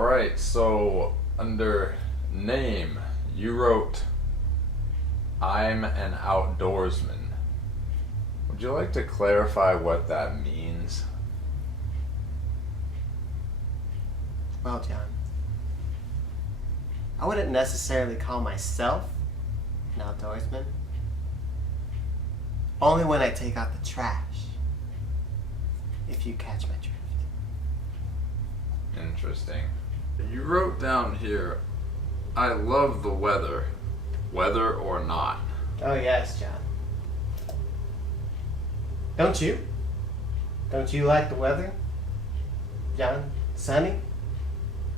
Alright, so under name, you wrote, I'm an outdoorsman. Would you like to clarify what that means? Well, John, I wouldn't necessarily call myself an outdoorsman. Only when I take out the trash, if you catch my drift. Interesting. You wrote down here, I love the weather, whether or not. Oh yes, John. Don't you? Don't you like the weather? John? Sunny?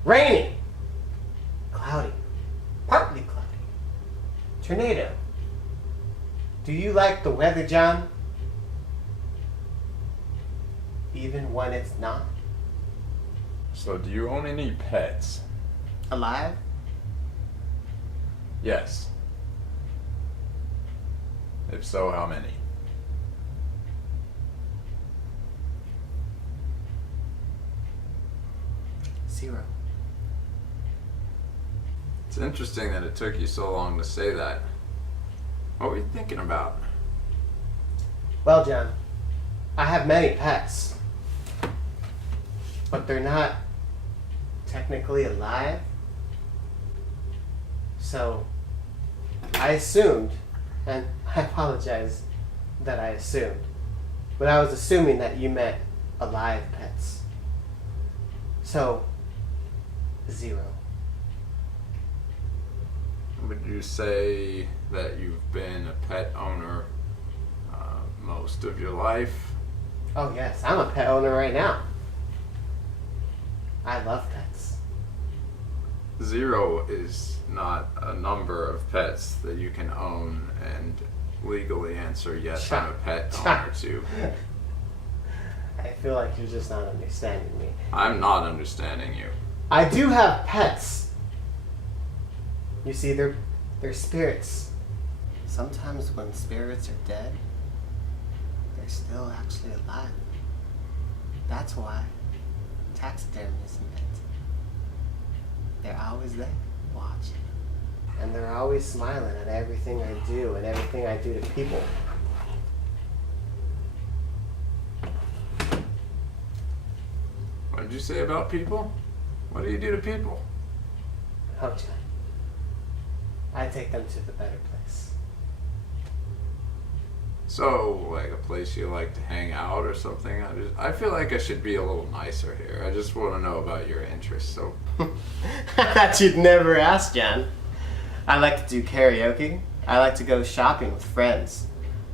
Rainy? Cloudy? Partly cloudy? Tornado? Do you like the weather, John? Even when it's not? So do you own any pets? Alive? Yes. If so, how many? Zero. It's interesting that it took you so long to say that. What were you thinking about? Well, John, I have many pets, but they're not technically alive. So I assumed, and I apologize that I assumed, but I was assuming that you meant alive pets. So, zero. Would you say that you've been a pet owner most of your life? Oh yes, I'm a pet owner right now. I love pets. Zero is not a number of pets that you can own and legally answer yes, I'm a pet owner to. I feel like you're just not understanding me. I'm not understanding you. I do have pets. You see, they're spirits. Sometimes when spirits are dead, they're still actually alive. That's why taxidermy is invented. They're always there, watching. And they're always smiling at everything I do and everything I do to people. What did you say about people? What do you do to people? Oh, John. I take them to the better place. So, like a place you like to hang out or something? I feel like I should be a little nicer here. I just want to know about your interests. So, I thought you'd never ask, John. I like to do karaoke. I like to go shopping with friends.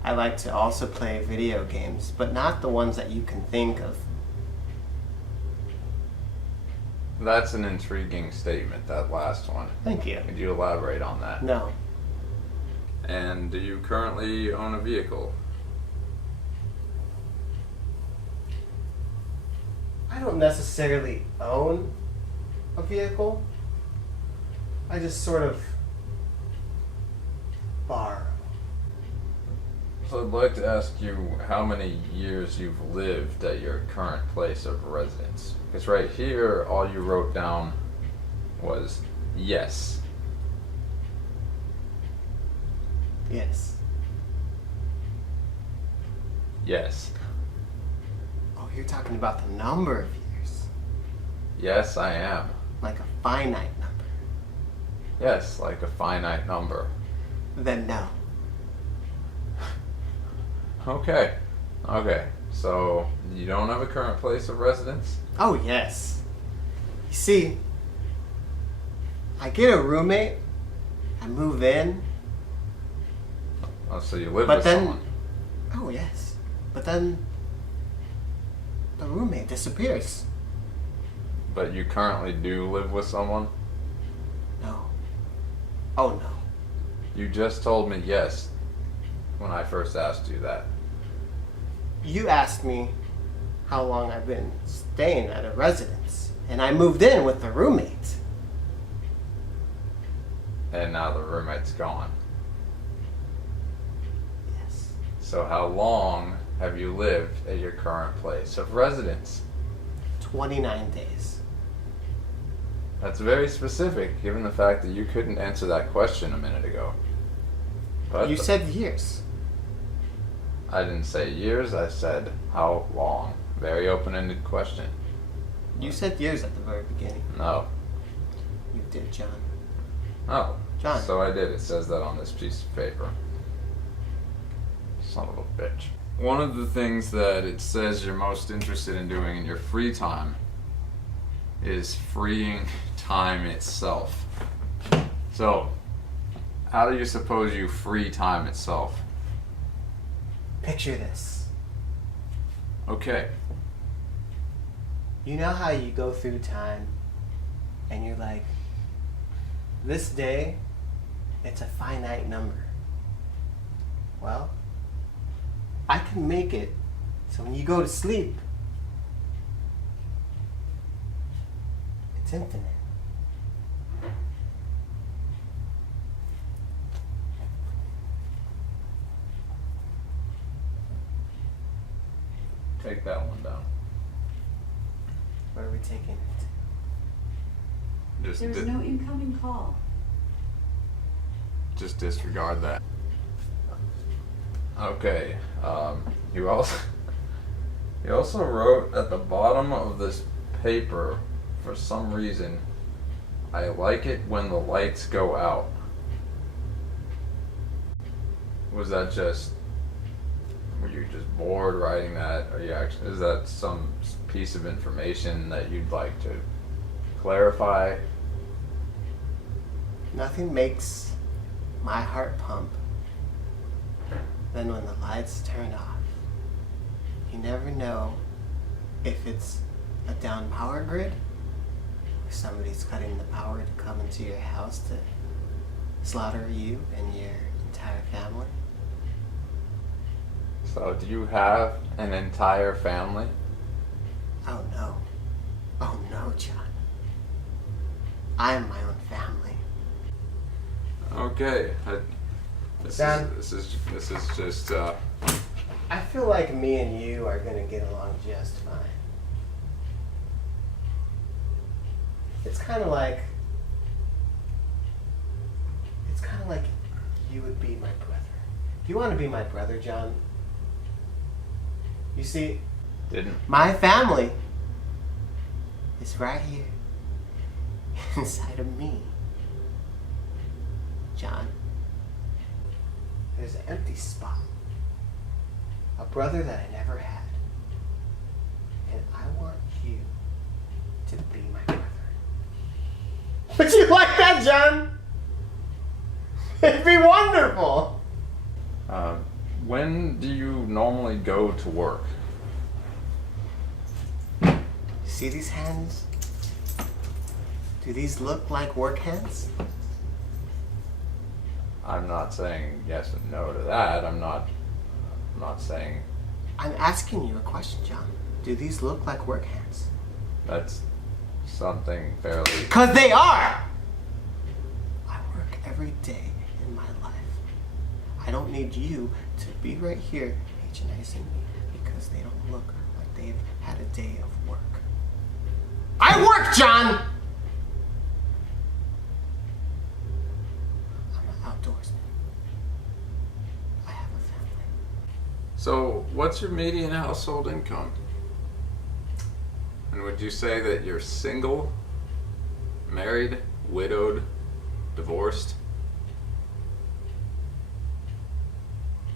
I like to also play video games, but not the ones that you can think of. that's an intriguing statement, that last one. Thank you. Could you elaborate on that? No. And do you currently own a vehicle? I don't necessarily own a vehicle. I just sort of borrow. So I'd like to ask you how many years you've lived at your current place of residence. Because right here, all you wrote down was yes. Yes. Yes. Oh, you're talking about the number of years. Yes, I am. Like a finite number. Yes, like a finite number. Then no. Okay. Okay. So, you don't have a current place of residence? Oh, yes. You see, I get a roommate, I move in, Oh, so you live but with then, someone? oh yes, but then the roommate disappears. But you currently do live with someone? No. Oh no. You just told me yes when I first asked you that. You asked me how long I've been staying at a residence, and I moved in with the roommate. And now the roommate's gone. Yes. So how long have you lived at your current place of residence? 29 days. That's very specific, given the fact that you couldn't answer that question a minute ago. But You said years. I didn't say years, I said how long. Very open-ended question. You said years at the very beginning. No. You did, John. Oh. John. So I did. It says that on this piece of paper. Son of a bitch. One of the things that it says you're most interested in doing in your free time is freeing time itself. So, how do you suppose you free time itself? Picture this. Okay. You know how you go through time and you're like, this day, it's a finite number. Well, I can make it so when you go to sleep, it's infinite. Take that one down. Where are we taking it? Just There's no incoming call. just disregard that. Okay. You also wrote at the bottom of this paper, for some reason, I like it when the lights go out. Was that just, were you just bored writing that? Are you actually, is that some piece of information that you'd like to clarify? Nothing makes my heart pump than when the lights turn off. You never know if it's a down power grid or somebody's cutting the power to come into your house to slaughter you and your entire family. So, do you have an entire family? Oh no. Oh no, John. I am my own family. Okay. Dan. This is just I feel like me and you are gonna get along just fine. It's kind of like you would be my brother. Do you want to be my brother, John? You see, didn't. my family is right here inside of me. John, there's an empty spot. A brother that I never had. And I want you to be my brother. Would you like that, John? It'd be wonderful. When do you normally go to work? See these hands? Do these look like work hands? I'm not saying yes and no to that. I'm not saying I'm asking you a question, John. Do these look like work hands? that's something fairly. 'Cause they are! I work every day in my life. I don't need you to be right here patronizing me because they don't look like they've had a day of work. I work, John! I'm an outdoorsman. I have a family. So, what's your median household income? And would you say that you're single, married, widowed, divorced?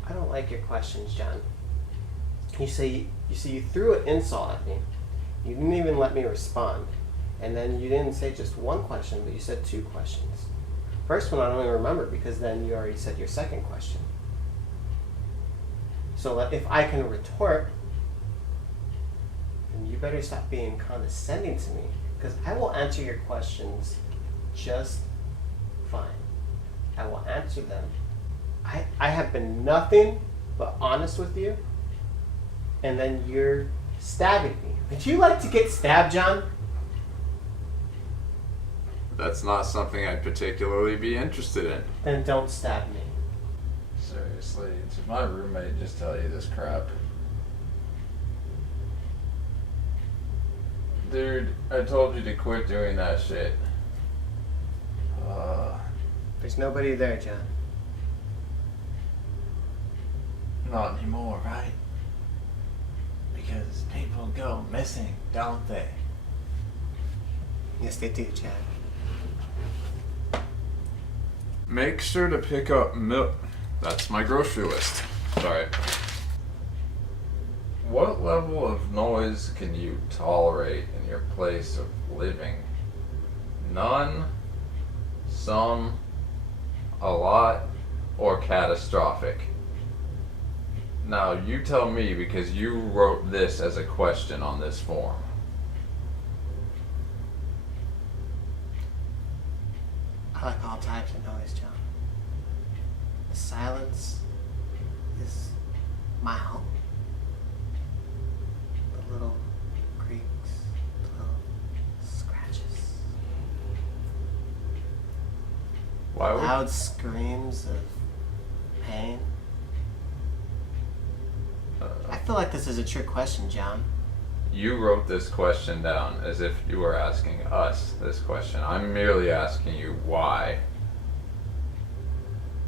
I don't like your questions, John. You threw an insult at me. You didn't even let me respond. And then you didn't say just one question, but you said two questions. First one I don't even remember because then you already said your second question. So if I can retort, then you better stop being condescending to me because I will answer your questions just fine. I will answer them. I have been nothing but honest with you, and then you're stabbing me. Would you like to get stabbed, John? That's not something I'd particularly be interested in. Then don't stab me. Seriously, did my roommate just tell you this crap? Dude, I told you to quit doing that shit. There's nobody there, John. Not anymore, right? Because people go missing, don't they? Yes, they do, Chad. Make sure to pick up milk. That's my grocery list. Sorry. What level of noise can you tolerate in your place of living? None, some, a lot, or catastrophic? Now you tell me, because you wrote this as a question on this form. I like all types of noise, John. The silence is my home. The little creaks, the little scratches. Why would Loud screams of pain. I feel like this is a trick question, John. you wrote this question down as if you were asking us this question. I'm merely asking you why.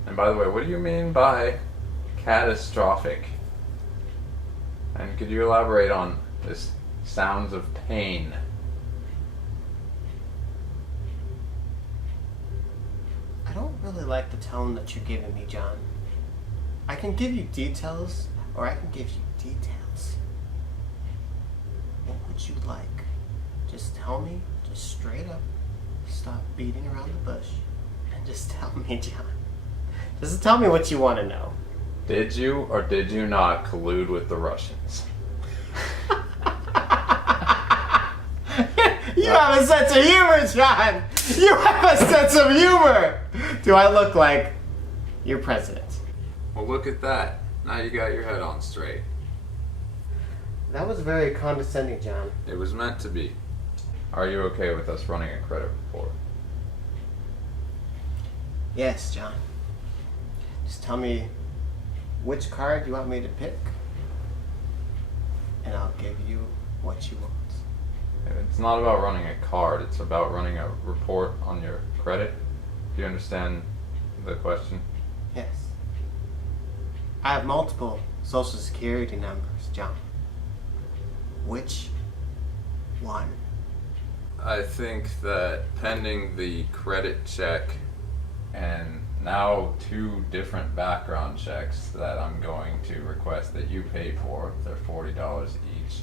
And by the way, what do you mean by catastrophic? And could you elaborate on this sounds of pain? I don't really like the tone that you're giving me, John. I can give you details, or I can give you details. What would you like? Just tell me, just straight up, stop beating around the bush, and just tell me, John. Just tell me what you want to know. Did you or did you not collude with the Russians? You have a sense of humor, John! You have a sense of humor! Do I look like your president? Well, look at that. Now you got your head on straight. That was very condescending, John. It was meant to be. Are you okay with us running a credit report? Yes, John. Just tell me which card you want me to pick, and I'll give you what you want. It's not about running a card, it's about running a report on your credit. Do you understand the question? Yes. I have multiple social security numbers, John. Which one? I think that pending the credit check and now 2 different background checks that I'm going to request that you pay for, they're $40 each.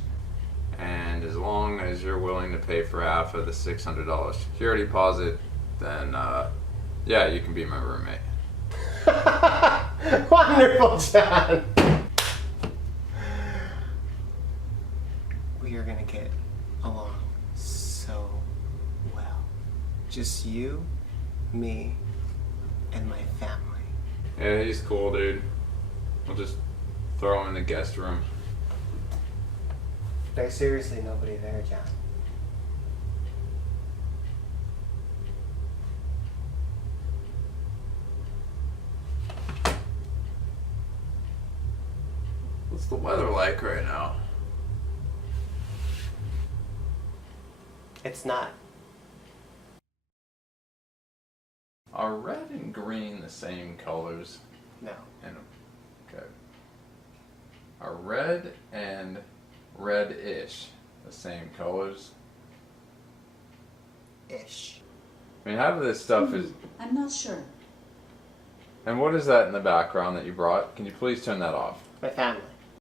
And as long as you're willing to pay for half of the $600 security deposit, then yeah, you can be my roommate. Wonderful, John! We are gonna get along so well. Just you, me, and my family. Yeah, he's cool, dude. We'll just throw him in the guest room. There's seriously nobody there, John. What's the weather like right now? It's not. Are red and green the same colors? No. Okay. Are red and red-ish the same colors? Ish. I mean, half of this stuff is... I'm not sure. And what is that in the background that you brought? Can you please turn that off? My family.